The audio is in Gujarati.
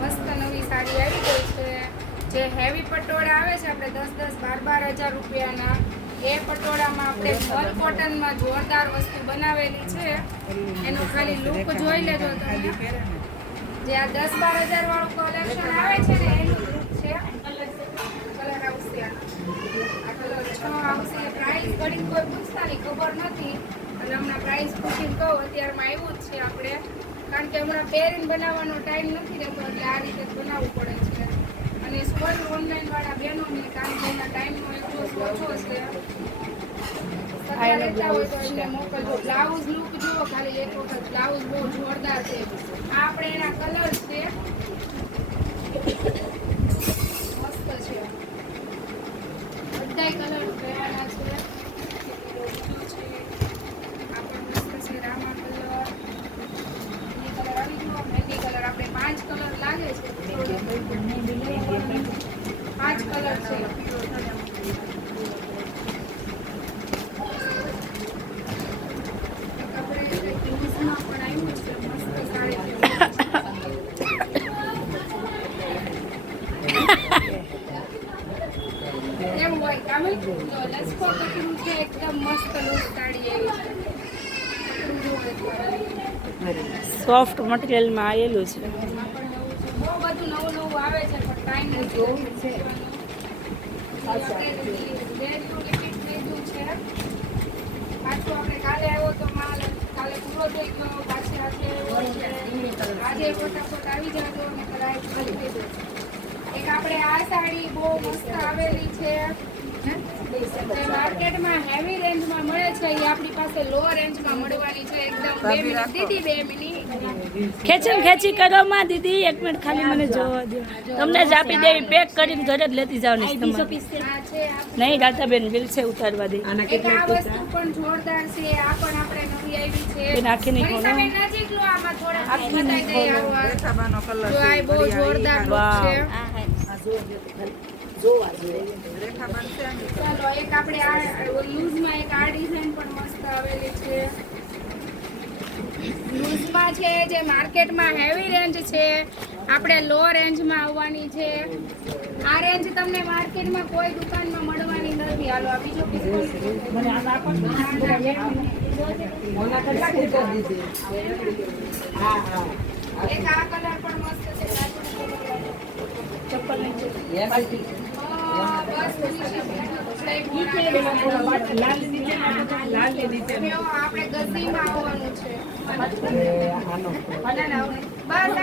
મસ્ત નવી સાડી આવી ગઈ છે જે હેવી પટોળા આવે છે આપણે 10,000-12,000 રૂપિયાના એ પટોળામાં આપણે ફોલ કોટનમાં જોરદાર વસ્તુ બનાવેલી છે એનો ખાલી લુક જોઈ લેજો તમે જે આ 10-12,000 વાળું કલેક્શન આવે છે ને એનું લુક છે કલર આવશે આ કલર 6 આવશે પ્રાઇસ ઘણી કોઈ પૂછતા નહીં ખબર નથી એટલે હમણાં પ્રાઇસ પૂછીને કહું અત્યારમાં આવ્યું જ છે આપણે કારણ કે હમણાં પહેરીને બનાવવાનો ટાઈમ નથી રહેતો એટલે આ રીતે બનાવવું પડે છે અને સ્ટોર ઓનલાઈન વાળા બહેનોને કારણ કે એના ટાઈમનો એટલો ઓછો છે મોકલજો બ્લાઉઝ લુક જુઓ ખાલી એક વખત બ્લાઉઝ બહુ જોરદાર છે આ આપણે એના કલર છે મસ્ત છે બધા કલર પહેરવાના છે આ પણ મસ્ત છે રામા કલર મહેંદી કલર આપણે 5 કલર લાગે છે 5 કલર છે એવું હોય કામે લસકો કટરું છે એકદમ મસ્ત લુક સાડી એવી સોફ્ટ મટીરિયલમાં આવેલું છે બહુ બધું નવું આવે છે પણ ટાઈમ નથી છે પાછું આપણે કાલે આવ્યો તો માલ કાલે પૂરો થઈ ગયો પાછી આજે ફટાફટ આવી જાજો અને કરાય ખાલી થઈ જશે એક આપણે આ સાડી બહુ મસ્ત આવેલી છે માર્કેટમાં હેવી રેન્જમાં મળે છે એ આપણી પાસે લો રેન્જમાં મળવાની છે એકદમ 2 મિનિટ દીદી 2 મિનિટ ખેંચી કરો માં દીદી 1 મિનિટ ખાલી મને જોવા દો તમને જ આપી દેવી પેક કરીને ઘરે જ લેતી જવાની છે તમારે નહીં દાદાબેન બિલ છે ઉતારવા દે એક આ વસ્તુ પણ જોરદાર છે આ પણ આપણે નવી આવી છે બેન આખી નહીં ખોલો નજીક લો આમાં થોડા આખી બતાઈ દે રેખાબાનો કલર જો આ બહુ જોરદાર લુક છે ચાલો એક આપણે આ લૂઝમાં એક આ ડિઝાઇન પણ મસ્ત આવેલી છે લૂઝમાં છે જે માર્કેટમાં હેવી રેન્જ છે આપણે લો રેન્જમાં આવવાની છે આ રેન્જ તમને માર્કેટમાં કોઈ દુકાનમાં મળવાની નથી હાલો આ બીજો પીસ એક આ કલર પણ મસ્ત છે ચપ્પલ આપણે ગદ્દીમાં આવવાનું છે બસ